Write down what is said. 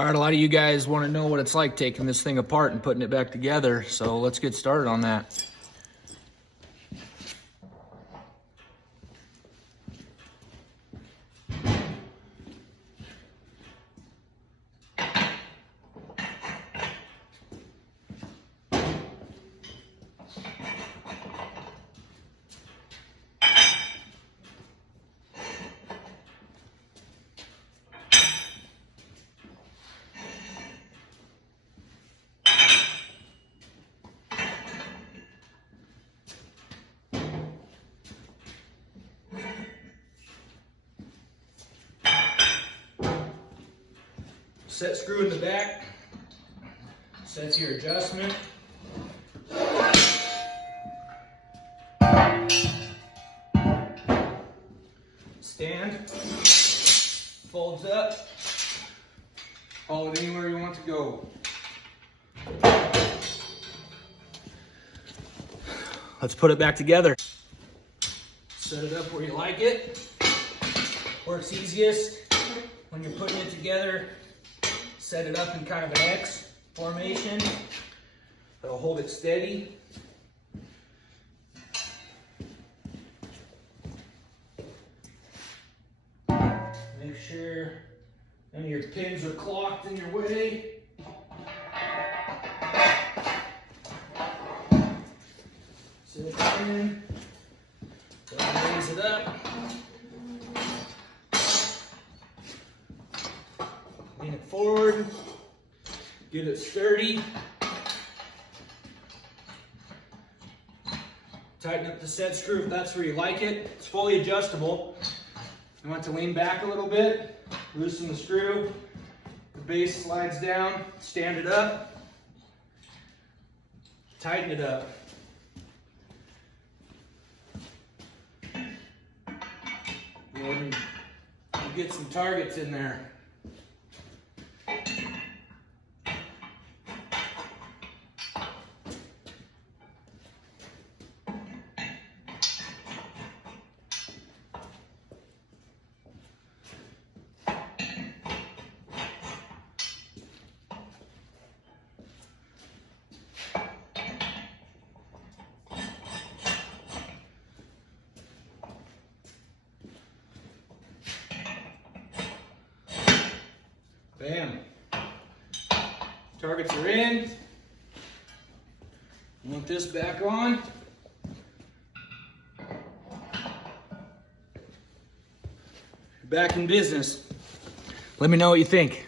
All right, a lot of you guys want to know what it's like taking this thing apart and putting it back together, so let's get started on that. Set screw in the back, sets your adjustment. Stand, folds up, haul it anywhere you want to go. Let's put it back together. Set it up where you like it. Works easiest when you're putting it together. Set it up in kind of an X formation. That'll hold it steady. Make sure none of your pins are clocked in your way. Set it in. Then raise it up. Lean it forward, get it sturdy. Tighten up the set screw if that's where you like it. It's fully adjustable. You want to lean back a little bit, loosen the screw. The base slides down, stand it up, tighten it up. And you get some targets in there. Bam. Targets are in. Want this back on. You're back in business. Let me know what you think.